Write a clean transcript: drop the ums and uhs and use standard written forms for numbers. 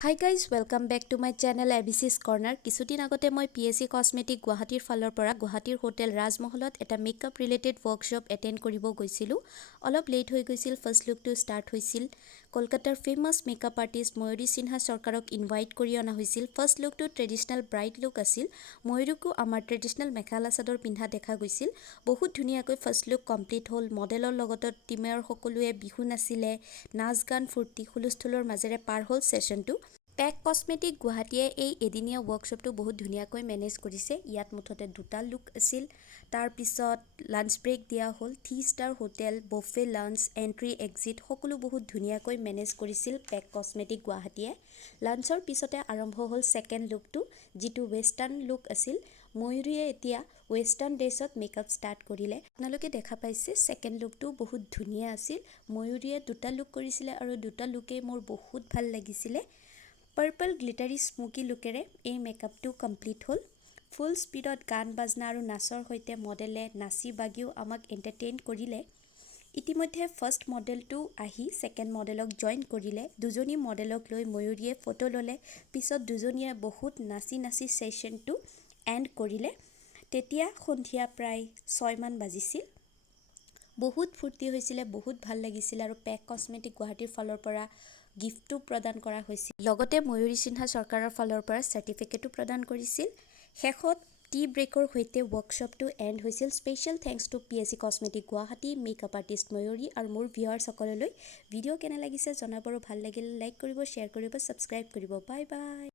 Hi guys, welcome back to my channel ABC's Corner. কিছুদিন আগতে মই PSC Cosmetic গুৱাহাটীৰ ফালৰ পৰা গুৱাহাটীৰ হোটেল ৰাজমহলত এটা মেকআপ ৰিলেটেড ওয়াৰ্কশ্বপ এটেন্ড কৰিব গৈছিলোঁ। অলপ লেট হৈ গৈছিল, ফাৰ্স্ট লুকটো ষ্টাৰ্ট হৈছিল। কলকাতাৰ ফেমাস মেকআপ আৰ্টিষ্ট ময়ূৰী সিনহা সৰকাৰক ইনভাইট কৰি অনা হৈছিল। ফাৰ্স্ট লুকটো ট্ৰেডিশনেল ব্ৰাইট লুক আছিল। ময়ূৰীকো আমাৰ ট্ৰেডিশনেল মেখেলা চাদৰ পিন্ধা দেখা গৈছিল। বহুত ধুনীয়াকৈ ফাৰ্স্ট লুক কমপ্লিট হ'ল। মডেলৰ লগত টিমৰ সকলোৱে বিহু নাছিলে, নাচ গান ফূৰ্তি হুলস্থুলৰ মাজেৰে পাৰ হ'ল সেশনটো। পেক কসমেটিক গুৱাহাটীয়ে এই এদিনীয়া ওয়াৰ্কশ্বপটো বহুত ধুনীয়াকৈ মেনেজ কৰিছে। ইয়াত মুঠতে দুটা লুক আছিল। তাৰ পিছত লাঞ্চ ব্ৰেক দিয়া হ'ল। 3 star hotel, buffet lunch, entry exit সকলো বহুত ধুনীয়াকৈ মেনেজ কৰিছিল পেক কসমেটিক গুৱাহাটীয়ে। লাঞ্চৰ পিছতে আৰম্ভ হ'ল সেকেন্ড লুকটো, যিটো ৱেষ্টাৰ্ণ লুক আছিল। ময়ূৰীয়ে এতিয়া ৱেষ্টাৰ্ণ ড্ৰেছত মেকআপ ষ্টাৰ্ট কৰিলে। আপোনালোকে দেখা পাইছে সেকেন্ড লুকটো বহুত ধুনীয়া আছিল। ময়ূৰীয়ে দুটা লুক কৰিছিলে আৰু দুটা লুকেই মোৰ বহুত ভাল লাগিছিলে। পাৰ্পল গ্লিটাৰী স্মোকি লুকেৰে এই মেকআপটো কমপ্লিট হ'ল। ফুল স্পীডত গান বাজনা আৰু নাচৰ সৈতে মডেলে নাচি বাগিও আমাক এণ্টাৰটেইন কৰিলে। ইতিমধ্যে ফাৰ্ষ্ট মডেলটো আহি সেকেন্ড মডেলক জইন কৰিলে। দুজনী মডেলক লৈ ময়ূৰীয়ে ফটো ল'লে। পিছত দুজনীয়ে বহুত নাচি সেশনটো এণ্ড কৰিলে। তেতিয়া সন্ধিয়া প্ৰায় 6 মান বাজিছিল। বহুত ফূৰ্তি হৈছিলে, বহুত ভাল লাগিছিল আৰু পেক কসমেটিক গুৱাহাটীৰ ফালৰ পৰা গিফ্টটো প্ৰদান কৰা হৈছিল। লগতে ময়ূৰী সিনহা সৰকাৰৰ ফালৰ পৰা চাৰ্টিফিকেটো প্ৰদান কৰিছিল। শেষত টি ব্ৰেকৰ সৈতে ওয়াৰ্কশ্বপটো এণ্ড হৈছিল। Special thanks to PSC cosmetic Guwahati, makeup artist Mayuri আৰু মোৰ ভিউৱাৰ্ছ সকললৈ। ভিডিঅ' কেনে লাগিছে জনাবৰ ভাল লাগিলে লাইক কৰিব, শ্বেয়াৰ কৰিব, সাবস্ক্ৰাইব কৰিব। Bye bye.